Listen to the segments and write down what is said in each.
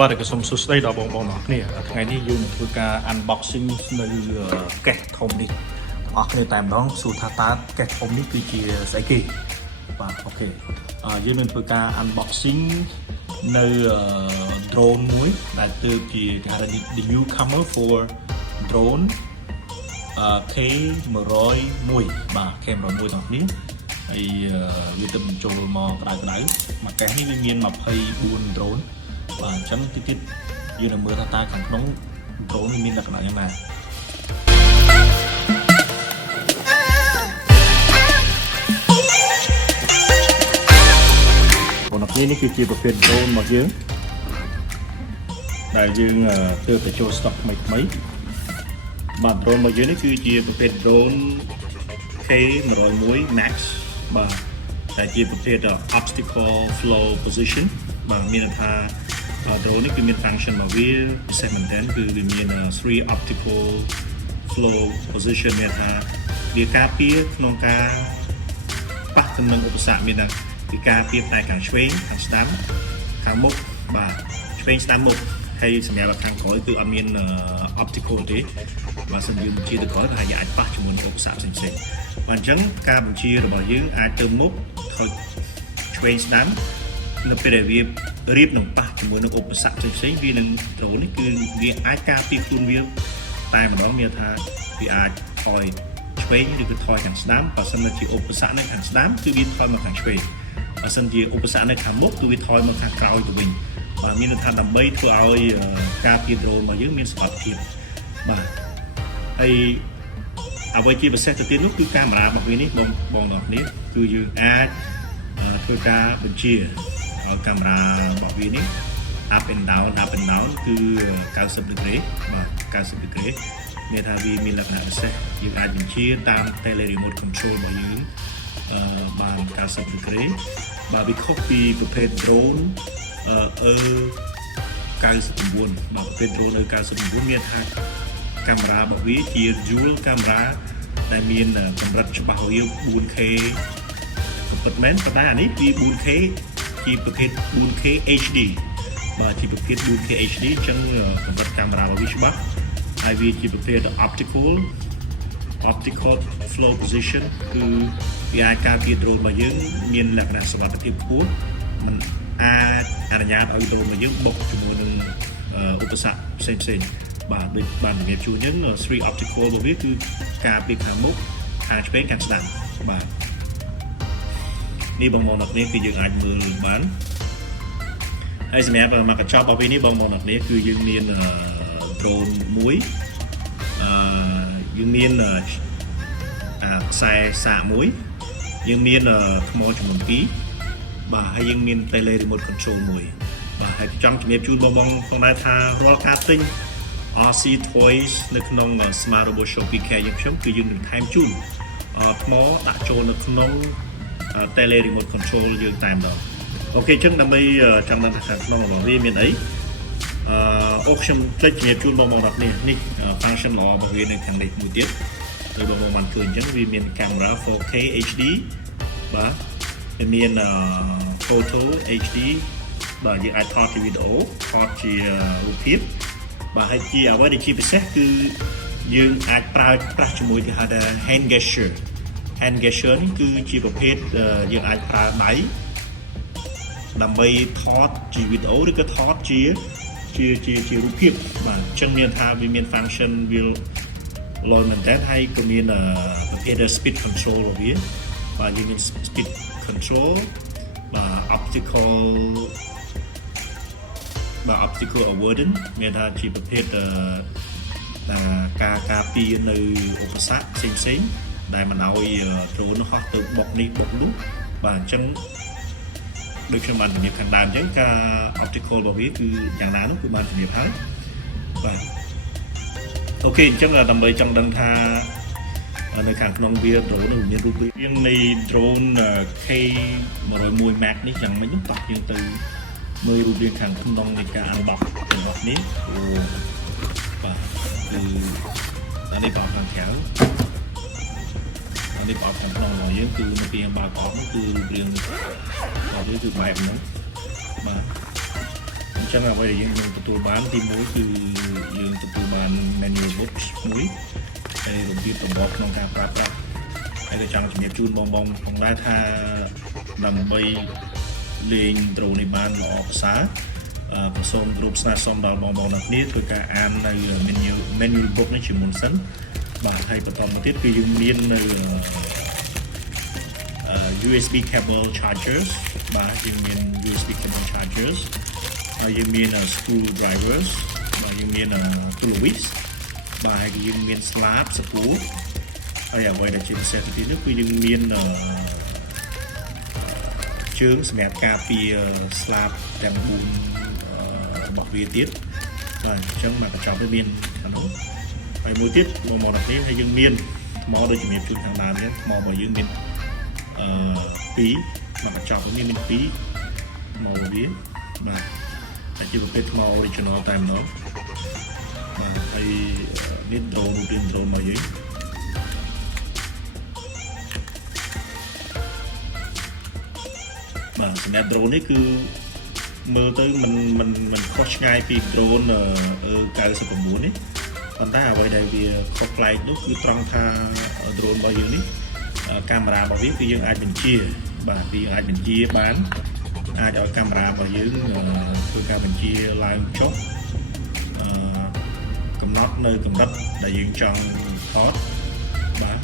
បាទក៏សូមសួស្តីដល់បងប្អូនទាំងអស់គ្នាថ្ងៃនេះយើងធ្វើការ unboxing នៅកេសធំនេះបងប្អូនគ្នាតែម្ដងសួរថាតើកេសធំនេះគឺជាស្អីគេបាទអូខេយើងនឹងធ្វើការ unboxing នៅ drone មួយដែលទើបជាគេហៅថា the newcomer for drone K101 បាទ K101 ទាំងគ្នាហើយវាទៅបញ្ចូលមកក្តៅមួយកេសនេះវាមាន24 drone បាទអញ្ចឹងតិចយើងនឹងមើលថាតើខាងក្នុង drone មានលក្ខណៈយ៉ាងណាបងប្អូននេះគឺជាប្រភេទ drone របស់យើងដែលយើងទើបបញ្ចូល stock ថ្មីបាទ drone របស់យើងនេះគឺជាប្រភេទ drone K101 Max បាទតែជាប្រភេទ optical flow position បាទមានន័យថា drone នេះគឺមាន function របស់វាពិសេសមែនទែនគឺវាមាន 3 optical flow position មានថាវាការពារក្នុងការប៉ះទម្ងន់ឧបសគ្គមានថាវាការពារផ្នែកខាងឆ្វេងខាងស្ដាំខាងមុខបាទឆ្វេងស្ដាំមុខហើយសម្រាប់ខាងក្រោយគឺអត់មាន optical ទេបាទសិនយើងបញ្ជាទៅក្រោយថាយើងអាចប៉ះជាមួយឧបសគ្គផ្សេងៗបាទអញ្ចឹងការបញ្ជារបស់យើងអាចទៅមុខថយឆ្វេងស្ដាំនៅពេលដែលវារៀបនឹងប៉ះជាមួយនឹងឧបសគ្គផ្សេងៗវានឹង drone នេះគឺវាអាចការពារខ្លួនវាតែម្ដងមានថាវាអាចថយឆ្វេងឬក៏ថយខាងស្ដាំបើសិនជាឧបសគ្គនៅខាងស្ដាំគឺវាថយមកខាងឆ្វេងបើសិនជាឧបសគ្គនៅខាងមុខគឺវាថយមកខាងក្រោយទៅវិញបាទមានន័យថាដើម្បីធ្វើឲ្យការពារ drone របស់យើងមានសុវត្ថិភាពបាទហើយអ្វីជាពិសេសទៅទៀតនោះគឺកាមេរ៉ារបស់វានេះបងប្អូនគ្នាគឺយើងអាចធ្វើការបញ្ជាឲ្យកាមេរ៉ារបស់វានេះ up and down គឺ90 degree បាទ90 degree មានថាវាមានលក្ខណៈពិសេសយើងអាចបញ្ជាតាម tele remote control របស់យើងបាន90 degree បាទវាខុសពីប្រភេទ drone E99 បាទប្រភេទ drone E99 មានថាកាមេរ៉ារបស់វាជា dual camera ដែលមានកម្រិតច្បាស់វា 4K ពិតមែនប៉ុន្តែអានេះវា 4K ជាប្រភេទ 4K HD បាទជាប្រភេទ 4K HD អញ្ចឹងកម្រិតកាមេរ៉ារបស់វាច្បាស់ហើយវាជាប្រភេទ optical flow position គឺវាអាចការពារ drone របស់យើងមានលក្ខណៈសុវត្ថិភាពខ្ពស់มันអាចអនុញ្ញាតឲ្យ drone របស់យើងបុកជាមួយនឹងឧបសគ្គផ្សេងៗបាទដូចបានជំរាបជូនយើង 3 optical របស់វាគឺការពារខាងមុខខាងឆ្វេងខាងស្ដាំបាទនេះបងប្អូនអ្នកនេះគឺយើងអាចមើលបានហើយសម្រាប់មកកញ្ចប់របស់វានេះបងប្អូនអ្នកនេះគឺយើងមាន drone មួយយើងមានខ្សែសាកមួយយើងមានថ្មចំនួន2បាទហើយយើងមាន tele remote control មួយបាទហើយចង់ជំរាបជូនបងផងដែរថារាល់ការទិញ RC Toys នៅក្នុង Smart Robot Shop WeCare យើងខ្ញុំគឺយើងនឹងថែមជូនថ្មដាក់ចូលនៅក្នុង tele remote control យើងតែម្ដងអូខេអញ្ចឹងដើម្បីចង់ដឹងថាខាងក្នុងរបស់វាមានអីអូខ្ញុំចុចជំរាបជូនបងប្អូនទាំងនេះនេះ function ល្អរបស់វានៅខាងនេះមួយទៀតដោយបងប្អូនបានឃើញអញ្ចឹងវាមានកាមេរ៉ា 4K HD បាទវាមាន photo HD បាទយើងអាចថតជាវីដេអូថតជារូបភាពបាទហើយជាអ្វីដែលជាពិសេសគឺយើងអាចប្រើប្រាស់ជាមួយគេហៅថា hand gesture នេះគឺជាប្រភេទយើងអាចប្រើដៃដើម្បីថតជាវីដេអូឬក៏ថតជារូបភាពបាទអញ្ចឹងមានថាវាមាន function វាលយមែនតើហើយក៏មានប្រភេទ speed control របស់វាបាទយើងមាន speed control បាទ optical avoidance មានថាជាប្រភេទការពារនៅឧបសគ្គផ្សេងៗដែលមិនឲ្យ drone ហោះទៅបុកនេះបុកនោះបាទអញ្ចឹងដូចខ្ញុំបានជំរាបខាងដើមអញ្ចឹងការ optical របស់វាគឺយ៉ាងណានោះគឺបានជំរាបហើយបាទអូខេអញ្ចឹងដើម្បីចង់ដឹងថានៅខាងក្នុងវា drone នោះមានរូបរាងនៃ drone K101 Max នេះយ៉ាងម៉េចនោះតោះយើងទៅមើលរូបរាងខាងក្នុងនៃការ unbox របស់នេះបាទគឺអានេះបោកខាងក្រៅអានេះបោកខាងក្នុងរបស់យើងគឺនៅពេលបើកអស់នោះគឺរូបរាងរបស់វាគឺបែបហ្នឹងបាទអញ្ ចឹងអ្វីដែលយើងនឹងទទួលបានទីមួយគឺយើងទទួលបាន manual books មួយហើយរបៀបរបបក្នុងការប្រើប្រាស់ហើយក៏ចង់ជំរាបជូនបងផងដែរថាដើម្បីលេង drone នេះបានល្អប្រសើរក៏សូមគោរពស្នើសុំដល់បងទាំងគ្នាធ្វើការអាននៅ manual book នេះជាមុនសិនបាទហើយបន្តមកទៀតគឺយើងមាននៅ USB cable chargers បាទយើងមាន USB cable chargers ហើយយើងមាន screwdrivers បាទយើងមាន toolwhich បាទហើយយើងមាន slab support ហើយអ្វីដែលជាពិសេសទីនេះគឺយើងមានជើងសម្រាប់ការពារ slab ទាំង4របស់វាទៀតបាទអញ្ចឹងមកកញ្ចប់វាមានអានោះហើយមួយទៀតមកដល់នេះហើយយើងមានថ្មដូចជំរាបជូនខាងដើមនេះថ្មរបស់យើងមាន2មកកញ្ចប់នេះមាន2ថ្មរបស់វាបាទតែជាប្រភេទថ្ម original តែម្ដងបាទហើយនេះ drone រូបរាង drone របស់យើងបាទសម្រាប់ drone នេះគឺមើលទៅมันខុសឆ្ងាយពី drone 99នេះប៉ុន្តែអ្វីដែលវាខុសប្លែកនោះគឺត្រង់ថា drone របស់យើងនេះកាមេរ៉ារបស់វាគឺយើងអាចបញ្ជាបាទវាអាចបញ្ជាបានអាចឲ្យកាមេរ៉ារបស់យើងធ្វើការបញ្ជាឡើងចុះកំណត់នៅកម្រិតដែលយើងចង់ថតបាទ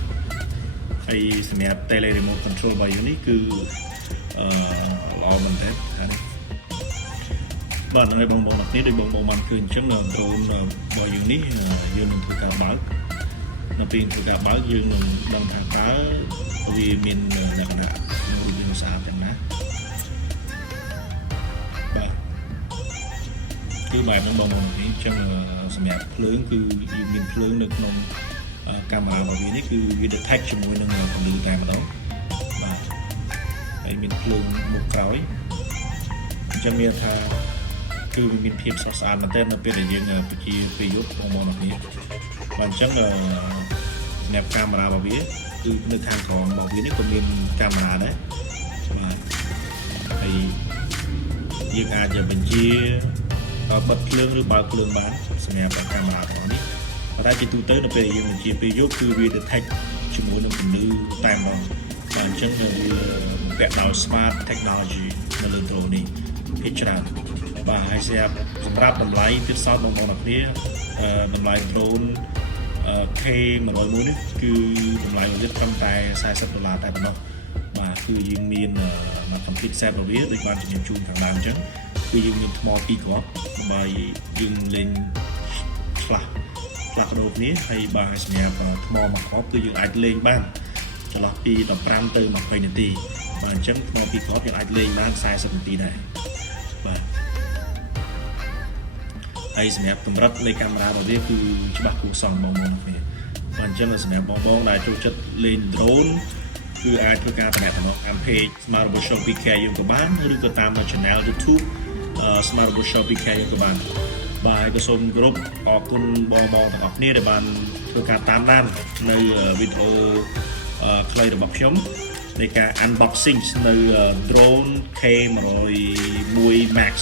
ហើយសម្រាប់ tele remote control របស់យើងនេះគឺល្អមែនទែនហើយបាទហើយបងទាំងគ្នាដូចបងបានឃើញអញ្ចឹង drone របស់យើងនេះយើងនឹងធ្វើការបើកនៅពេលធ្វើការបើកយើងនឹងដឹងថាតើវាមានលក្ខណៈមួយវាស្អាតយ៉ាងណាបាទគឺបែបហ្នឹងបងនេះអញ្ចឹងសម្រាប់ភ្លើងគឺយើងមានភ្លើងនៅក្នុងកាមេរ៉ារបស់វានេះគឺវា detect ជាមួយនឹងពន្លឺតែម្ដងបាទហើយមានភ្លើងមុខក្រោយអញ្ចឹងមានថាគឺវាមានភាពស្រស់ស្អាតមែនទែននៅពេលដែលយើងបញ្ជាពេលយប់បងនេះបាទអញ្ចឹងសម្រាប់កាមេរ៉ារបស់វាគឺនៅខាងក្រោមរបស់វានេះក៏មានកាមេរ៉ាដែរបាទហើយយើងអាចបញ្ជាបិទភ្លើងឬបើកភ្លើងបានសម្រាប់កាមេរ៉ារបស់នេះប៉ុន្តែជាទូទៅនៅពេលយើងបញ្ជាពេលយប់គឺវា detect ជាមួយនឹងពន្លឺតែម្ដងបាទអញ្ចឹងវាពាក់ដោយ smart technology នៅលើ drone នេះភាគច្រើនបាទហើយសម្រាប់តម្លៃទៀតសោតបងគ្នាតម្លៃ drone K101 នេះគឺតម្លៃវាត្រឹមតែ$40តែប៉ុណ្ណោះបាទគឺយើងមានcomplete set របស់វាដូចបានជំរាបជូនខាងដើមអញ្ចឹងគឺយើងមានថ្ម2គ្រាប់ដើម្បីយើងលេងផ្លាស់ប្ដូរគ្នាហើយបាទសម្រាប់ថ្មមួយគ្រាប់គឺយើងអាចលេងបានចន្លោះពី15ទៅ20នាទីបាទអញ្ចឹងថ្ម2គ្រាប់យើងអាចលេងបាន40នាទីដែរបាទហើយសម្រាប់កម្រិតនៃកាមេរ៉ារបស់វាគឺច្បាស់គួរសមបងគ្នាបាទអញ្ចឹងសម្រាប់បងដែលចូលចិត្តលេង drone គឺអាចធ្វើការតំណតាម page Smart Shop WeCare យើងក៏បានឬក៏តាម channel YouTube Smart Shop WeCare យើងក៏បានបាទហើយក៏សូមគោរពអរគុណបងទាំងអស់គ្នាដែលបានធ្វើការតាមដាននៅវីដេអូខ្លីរបស់ខ្ញុំនៃការ unboxing នៅ drone K101 Max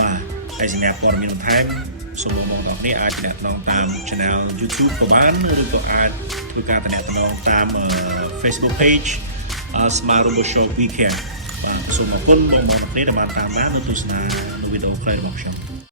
បាទហើយសម្រាប់ព័ត៌មានបន្ថែមសូមបងទាំងនេះអាចតំណតាម channel YouTube ក៏បានឬក៏អាចធ្វើការតំណតាម Facebook page Smart Shop WeCare បាទសូមអរគុណបងទាំងនេះដែលបានតាមដាននិងទស្សនានៅវីដេអូខ្លីរបស់ខ្ញុំ